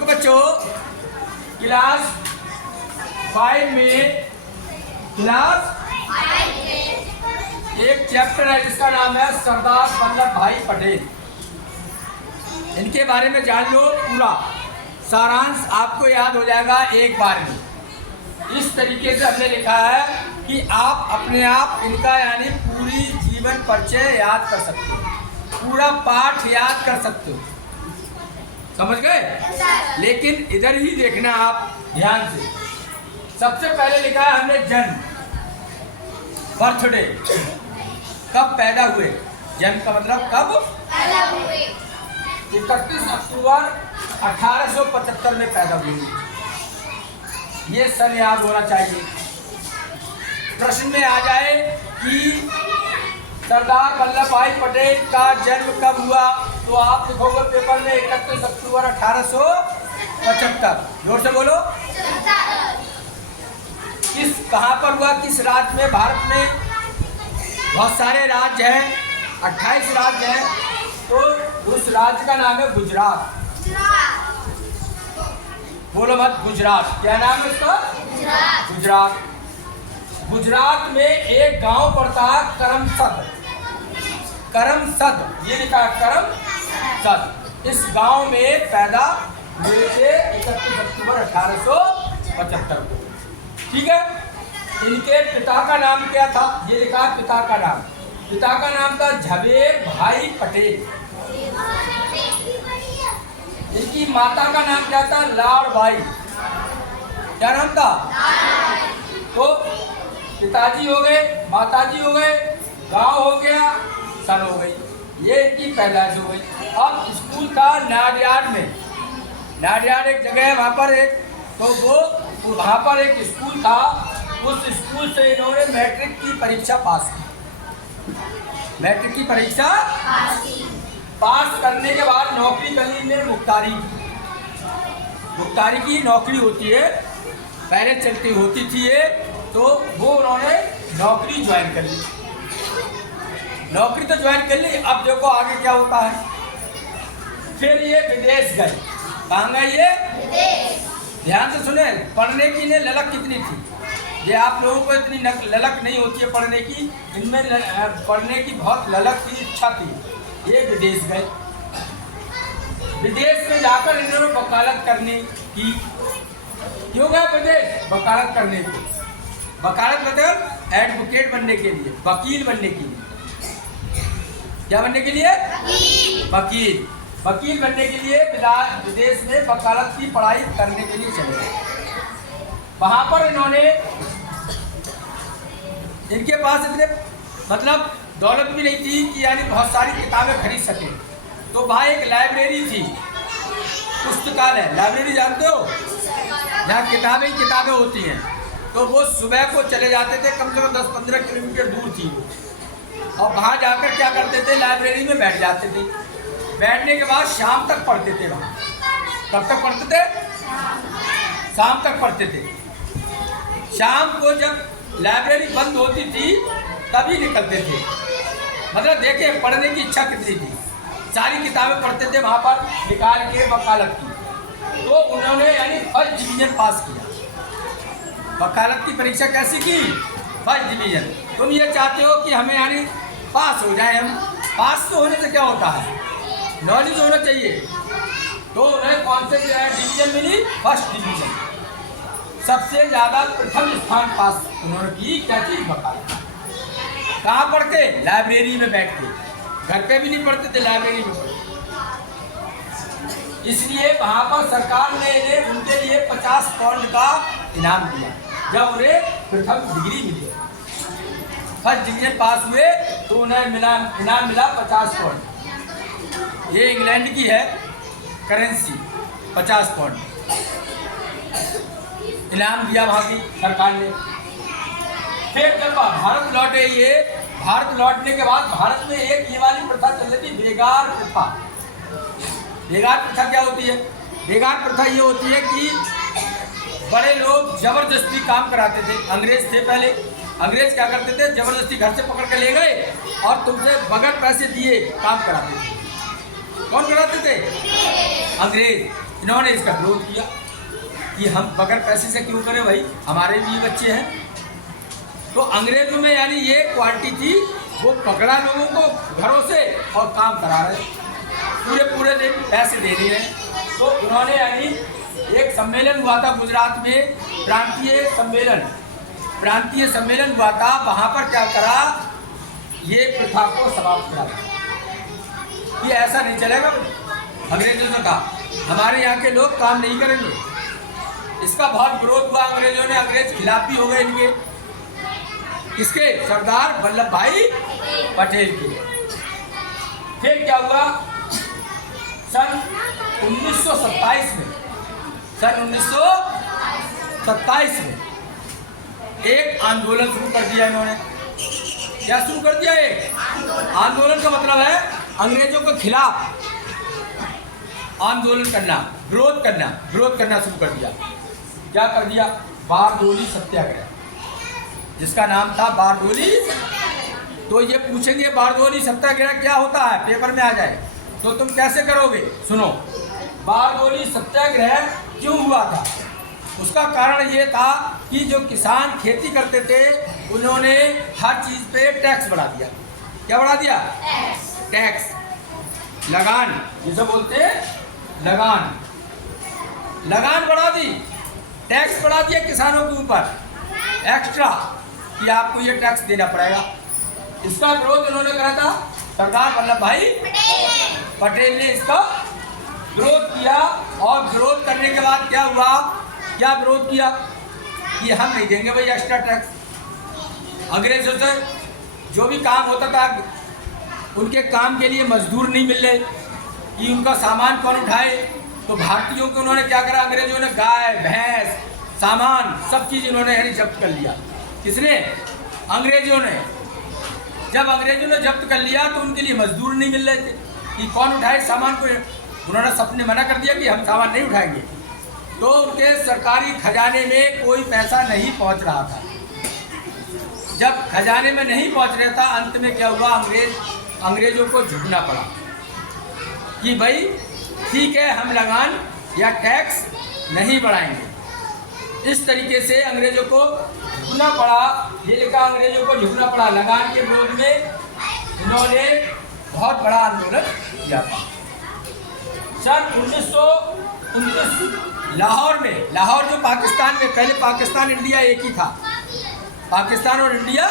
देखो बच्चों, क्लास 5 में एक चैप्टर है जिसका नाम है सरदार वल्लभ भाई पटेल। इनके बारे में जान लो, पूरा सारांश आपको याद हो जाएगा एक बार में। इस तरीके से हमने लिखा है कि आप अपने आप इनका यानी पूरी जीवन परिचय याद कर सकते हो, पूरा पाठ याद कर सकते हो, समझ गए। लेकिन इधर ही देखना आप ध्यान से। सबसे पहले लिखा है हमने जन्म, बर्थडे, कब पैदा हुए। जन्म का मतलब कब पैदा हुए। 31 अक्टूबर 1875 में पैदा हुए, ये सन याद होना चाहिए। प्रश्न में आ जाए कि सरदार वल्लभ भाई पटेल का जन्म कब हुआ, तो आप लिखोगे पेपर में 31 अक्टूबर 1875। जोर से बोलो। कहाँ पर हुआ, किस राज्य में। भारत में बहुत सारे राज्य हैं, 28 राज्य हैं, तो उस राज्य का नाम है गुजरात। बोलो मत, गुजरात। क्या नाम है उसका? गुजरात। गुजरात में एक गांव पड़ता है करमसद। करमसद, ये लिखा है करमसद। इस गांव में पैदा हुए थे 31 अक्टूबर 1875 को। ठीक है। इनके पिता का नाम क्या था, ये लिखा है पिता का नाम। पिता का नाम था झवेर भाई पटेल। इनकी माता का नाम क्या था, लाड़बाई। क्या नाम था? तो पिताजी हो गए, माताजी हो गए, गांव हो गया, सन हो गई। ये इनकी पैदाइश हो गई। अब स्कूल था नाडियाड में। नाडियाड एक जगह है, वहाँ पर एक, तो वो वहाँ पर एक स्कूल था। उस स्कूल से इन्होंने मैट्रिक की परीक्षा पास की। मैट्रिक की परीक्षा पास करने के बाद नौकरी कर ली इन्हें। मुख्तारी की नौकरी होती है, पहले चलती होती थी ये, तो वो उन्होंने नौकरी ज्वाइन कर ली। नौकरी तो ज्वाइन कर ली। अब देखो आगे क्या होता है। फिर ये विदेश गए। कहाँ गए ये? विदेश। ध्यान से सुने, पढ़ने की इन्हें ललक कितनी थी। ये आप लोगों को इतनी ललक नहीं होती है पढ़ने की, इनमें पढ़ने की बहुत ललक थी, इच्छा थी। ये विदेश गए। विदेश में जाकर इन्होंने वकालत करने की। क्यों गए विदेश? वकालत करने को। वकालत मतलब एडवोकेट बनने के लिए, वकील बनने के लिए। क्या बनने के लिए? वकील। वकील बनने के लिए विदेश में वकालत की पढ़ाई करने के लिए चले गए। वहाँ पर इन्होंने, इनके पास इतने मतलब दौलत भी नहीं थी कि यानी बहुत सारी किताबें खरीद सके। तो वहाँ एक लाइब्रेरी थी, पुस्तकालय। लाइब्रेरी जानते हो, जहाँ किताबें किताबें होती हैं। तो वो सुबह को चले जाते थे, कम से कम 10-15 किलोमीटर दूर थी वो। और वहाँ जाकर क्या करते थे, लाइब्रेरी में बैठ जाते थे। बैठने के बाद शाम तक पढ़ते थे वहाँ। कब तक पढ़ते थे? शाम तक पढ़ते थे। शाम को जब लाइब्रेरी बंद होती थी तभी निकलते थे। मतलब देखिए पढ़ने की इच्छा कितनी थी। सारी किताबें पढ़ते थे वहाँ पर निकाल के वकालत की। तो उन्होंने यानी फर्स्ट डिवीजन पास किया। वकालत की परीक्षा कैसी की? First division. तुम ये चाहते हो कि हमें यानी पास हो जाए हम। पास तो होने से क्या होता है, नॉलेज होना चाहिए। तो उन्हें कौन से डिवीजन मिली? First division. सबसे ज़्यादा प्रथम स्थान पास उन्होंने की। क्या चीज़? वकालत। कहाँ पढ़ते? लाइब्रेरी में बैठ के। घर पे भी नहीं पढ़ते थे, लाइब्रेरी में पढ़ते। इसलिए वहाँ पर सरकार ने इन्हें उनके लिए 50 पाउंड का इनाम दिया जब उन्हें प्रथम डिग्री मिली। फर्स्ट डिवीजन पास हुए तो उन्हें इनाम मिला 50 पाउंड। ये इंग्लैंड की है करेंसी, 50 पाउंड इनाम दिया वहाँ की सरकार ने। फिर जब भारत लौटे ये, भारत लौटने के बाद भारत में एक ये वाली प्रथा चल रही थी, बेगार प्रथा। बेगार प्रथा क्या होती है? बेगार प्रथा ये होती है कि बड़े लोग जबरदस्ती काम कराते थे। अंग्रेज थे पहले। अंग्रेज क्या करते थे, जबरदस्ती घर से पकड़ कर ले गए और तुमसे बगैर पैसे दिए काम कराते थे। कौन कराते थे? अंग्रेज। इन्होंने इसका विरोध किया कि हम बगैर पैसे से क्यों करें भाई, हमारे भी बच्चे हैं। तो अंग्रेजों में यानी ये क्वालिटी थी, वो पकड़ा लोगों को घरों से और काम करा रहे, पूरे पूरे दिन पैसे दे रहे हैं। तो उन्होंने यानी एक सम्मेलन हुआ था गुजरात में, प्रांतीय सम्मेलन हुआ था। वहाँ पर क्या करा, ये प्रथा को समाप्त करा, ये ऐसा नहीं चलेगा। अंग्रेजों ने कहा हमारे यहाँ के लोग काम नहीं करेंगे। इसका बहुत विरोध हुआ अंग्रेजों ने, अंग्रेज खिलाफी हो गए इनके, किसके, सरदार वल्लभ भाई पटेल के। फिर क्या हुआ, सन 1927 में एक आंदोलन शुरू कर दिया इन्होंने। क्या शुरू कर दिया, एक आंदोलन का मतलब है अंग्रेजों के खिलाफ आंदोलन करना, विरोध करना शुरू कर दिया। क्या कर दिया, बारडोली सत्याग्रह, जिसका नाम था बारडोली। तो ये पूछेंगे बारडोली सत्याग्रह क्या होता है, पेपर में आ जाए तो तुम कैसे करोगे। सुनो, बारडोली सत्याग्रह क्यों हुआ था, उसका कारण ये था कि जो किसान खेती करते थे उन्होंने हर चीज पे टैक्स बढ़ा दिया। क्या बढ़ा दिया, टैक्स, लगान जिसे बोलते हैं, लगान बढ़ा दी, टैक्स बढ़ा दिया किसानों के ऊपर एक्स्ट्रा कि आपको ये टैक्स देना पड़ेगा। इसका विरोध इन्होंने करा था, सरदार वल्लभ भाई पटेल ने इसका विरोध किया। और विरोध करने के बाद क्या हुआ, क्या विरोध किया कि हम नहीं देंगे भाई एक्स्ट्रा टैक्स। अंग्रेजों से जो भी काम होता था, उनके काम के लिए मजदूर नहीं मिल रहे कि उनका सामान कौन उठाए। तो भारतीयों को उन्होंने क्या करा, अंग्रेजों ने गाय भैंस सामान सब चीज़ इन्होंने यानी जब्त कर लिया। किसने, अंग्रेजों ने। जब अंग्रेजों ने जब्त कर लिया तो उनके लिए मजदूर नहीं मिल रहे थे कि कौन उठाए सामान को। उन्होंने सबने मना कर दिया कि हम सामान नहीं उठाएंगे। तो उनके सरकारी खजाने में कोई पैसा नहीं पहुंच रहा था। जब खजाने में नहीं पहुंच रहा था, अंत में क्या हुआ, अंग्रेजों को झुकना पड़ा कि भाई ठीक है, हम लगान या टैक्स नहीं बढ़ाएंगे। इस तरीके से अंग्रेजों को झुकना पड़ा। ये लिखा, अंग्रेजों को झुकना पड़ा। लगान के विरोध में इन्होंने बहुत बड़ा आंदोलन किया था। सन 1929 लाहौर में, लाहौर जो पाकिस्तान में, पहले पाकिस्तान इंडिया एक ही था, पाकिस्तान और इंडिया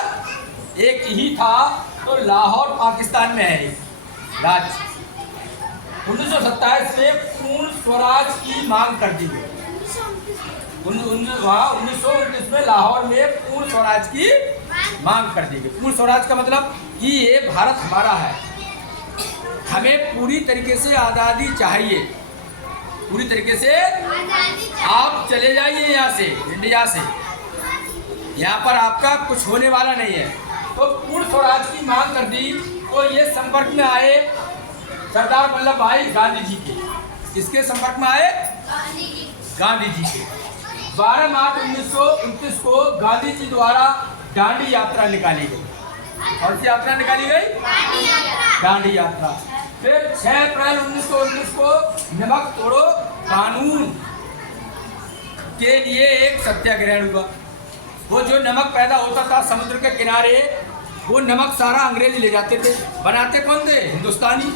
एक ही था, तो लाहौर पाकिस्तान में है राज्य। 1927 में पूर्ण स्वराज की मांग कर दी गई। 1929 में लाहौर में पूर्ण स्वराज की मांग कर दी गई। पूर्ण स्वराज का मतलब कि ये भारत हमारा है, हमें पूरी तरीके से आज़ादी चाहिए, पूरी तरीके से। आप चले जाइए यहाँ से, इंडिया से, यहाँ पर आपका कुछ होने वाला नहीं है। तो पूर्ण स्वराज की मांग कर दी। तो ये संपर्क में आए सरदार वल्लभ भाई गांधी जी के। किसके संपर्क में आए, गांधी जी के। 12 मार्च 1929 को गांधी जी द्वारा दांडी यात्रा निकाली गई। और यात्रा निकाली गई, दांडी यात्रा। फिर 6 अप्रैल 1919 को नमक तोड़ो कानून के लिए एक सत्याग्रह हुआ। वो जो नमक पैदा होता था समुद्र के किनारे, वो नमक सारा अंग्रेज ले जाते थे, बनाते कौन थे, हिंदुस्तानी।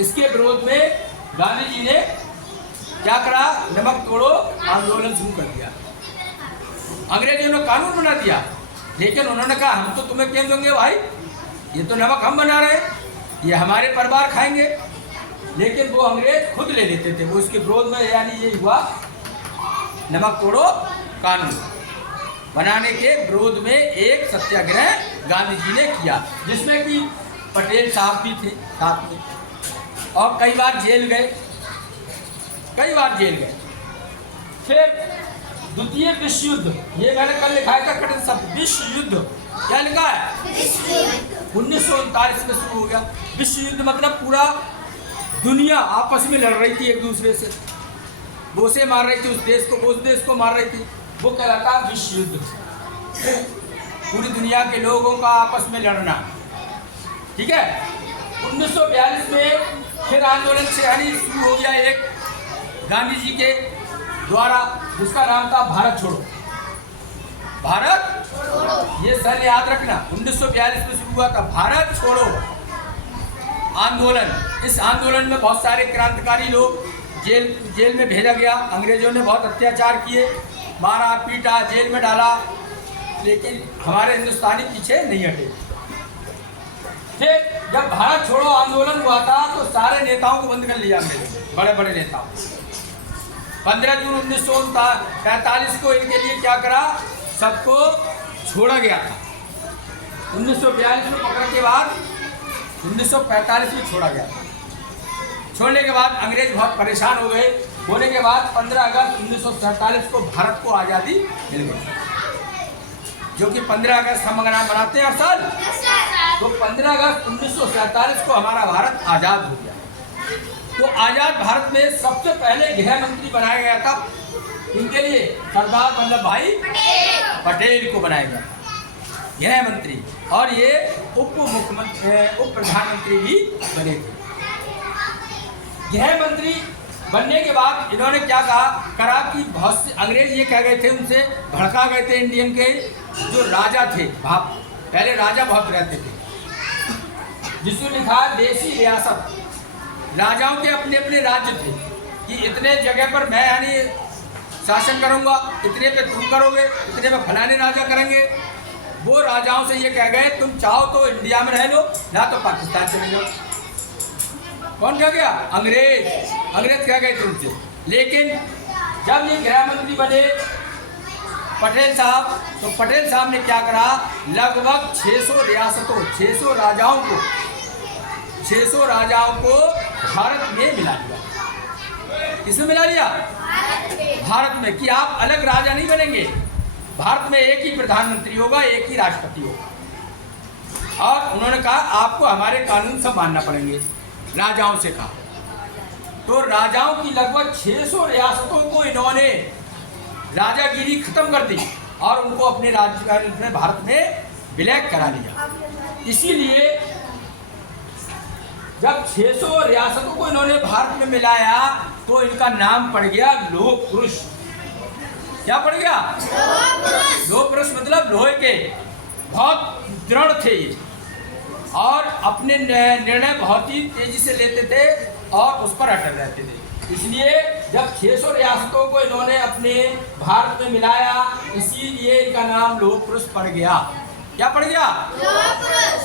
इसके विरोध में गांधी जी ने क्या करा, नमक तोड़ो आंदोलन शुरू कर दिया। अंग्रेजों ने कानून बना दिया, लेकिन उन्होंने कहा हम तो तुम्हें क्यों देंगे भाई, ये तो नमक हम बना रहे हैं, ये हमारे परिवार खाएंगे। लेकिन वो अंग्रेज खुद ले लेते थे। वो इसके विरोध में यानी ये हुआ, नमक तोड़ो कानून बनाने के विरोध में एक सत्याग्रह गांधी जी ने किया, जिसमें कि पटेल साहब भी थे साथ में, और कई बार जेल गए। फिर द्वितीय विश्व युद्ध, ये मैंने कल लिखा है कठिन शब्द, विश्व युद्ध। क्या लिखा है, 1939 में शुरू हो गया। विश्व युद्ध मतलब पूरा दुनिया आपस में लड़ रही थी एक दूसरे से, वो से मार रही थी उस देश को, वो उस देश को मार रही थी, वो कहलाता विश्व युद्ध। पूरी दुनिया के लोगों का आपस में लड़ना, ठीक है। 1942 में फिर आंदोलन से शुरू हो गया एक, गांधी जी के द्वारा, जिसका नाम था भारत छोड़ो। भारत छोड़ो, ये सर याद रखना, 1942 में शुरू हुआ था भारत छोड़ो आंदोलन। इस आंदोलन में बहुत सारे क्रांतिकारी लोग जेल में भेजा गया। अंग्रेजों ने बहुत अत्याचार किए, मारा पीटा, जेल में डाला, लेकिन हमारे हिंदुस्तानी पीछे नहीं हटे। फिर जब भारत छोड़ो आंदोलन हुआ था तो सारे नेताओं को बंद कर लिया अंग्रेजों ने, बड़े बड़े नेताओं। 15 जून 1945 को इनके लिए क्या करा, सबको छोड़ा गया था। 1942 में पकड़ के बाद 1945 में छोड़ा गया था। छोड़ने के बाद अंग्रेज बहुत परेशान हो गए। होने के बाद 15 अगस्त 1947 को भारत को आज़ादी मिल गई, जो कि 15 अगस्त हम मनाते हैं हर साल। तो 15 अगस्त 1947 को हमारा भारत आज़ाद हो गया। तो आज़ाद भारत में सबसे पहले गृह मंत्री बनाया गया था, इनके लिए सरदार वल्लभ भाई पटेल को बनाया गया था गृह मंत्री, और ये उप प्रधानमंत्री भी बने थे। गृह मंत्री बनने के बाद इन्होंने क्या करा कि बहुत से अंग्रेज ये कह गए थे, उनसे भड़का गए थे इंडियन के जो राजा थे। पहले राजा बहुत रहते थे, जिसमें लिखा देसी रियासत, राजाओं के अपने अपने राज्य थे कि इतने जगह पर मैं यानी शासन करूंगा, इतने पे तुम करोगे, इतने पे फलाने राजा करेंगे। वो राजाओं से ये कह गए तुम चाहो तो इंडिया में रह लो, ना तो पाकिस्तान चले जाओ। कौन कह गया? अंग्रेज कह गए थे उनसे। लेकिन जब ये गृह मंत्री बने पटेल साहब, तो पटेल साहब ने क्या करा, लगभग 600 रियासतों, 600 राजाओं को भारत में मिला लिया। किसमें मिला लिया? भारत में, कि आप अलग राजा नहीं बनेंगे, भारत में एक ही प्रधानमंत्री होगा, एक ही राष्ट्रपति होगा। और उन्होंने कहा आपको हमारे कानून सब मानना पड़ेंगे, राजाओं से कहा। तो राजाओं की लगभग 600 रियासतों को इन्होंने राजागिरी खत्म कर दी और उनको अपने राज्य भारत में विलय करा लिया। इसीलिए जब 600 रियासतों को इन्होंने भारत में मिलाया तो इनका नाम पड़ गया लौह पुरुष। क्या पड़ गया? लौह पुरुष, मतलब लोहे के, बहुत दृढ़ थे ये और अपने निर्णय बहुत ही तेजी से लेते थे और उस पर अटल रहते थे। इसलिए जब 600 रियासतों को इन्होंने अपने भारत में मिलाया, इसीलिए इनका नाम लौह पुरुष पड़ गया। क्या पड़ गया? लौह पुरुष।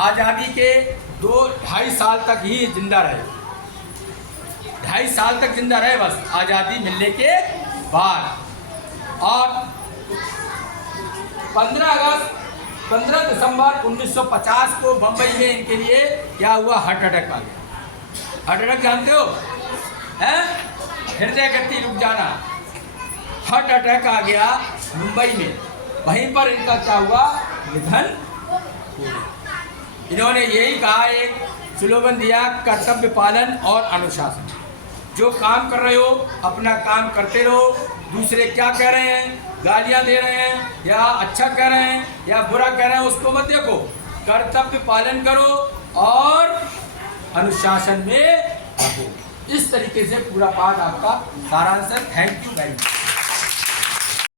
आज़ादी के 2-2.5 साल तक ही जिंदा रहे, 2.5 साल तक जिंदा रहे बस आज़ादी मिलने के बाद। और 15 दिसंबर 1950 को बम्बई में इनके लिए क्या हुआ, हार्ट अटैक आ गया। हार्ट अटैक जानते हो? हैं? हृदय गति रुक जाना, हार्ट अटैक आ गया मुंबई में। वहीं पर इनका क्या हुआ, निधन हो गया। इन्होंने यही कहा, एक स्लोगन दिया, कर्तव्य पालन और अनुशासन। जो काम कर रहे हो अपना काम करते रहो, दूसरे क्या कह रहे हैं, गालियां दे रहे हैं या अच्छा कह रहे हैं या बुरा कह रहे हैं, उसको मत देखो, कर्तव्य पालन करो और अनुशासन में रहो। इस तरीके से पूरा पाठ आपका सारांश है। Thank you very much.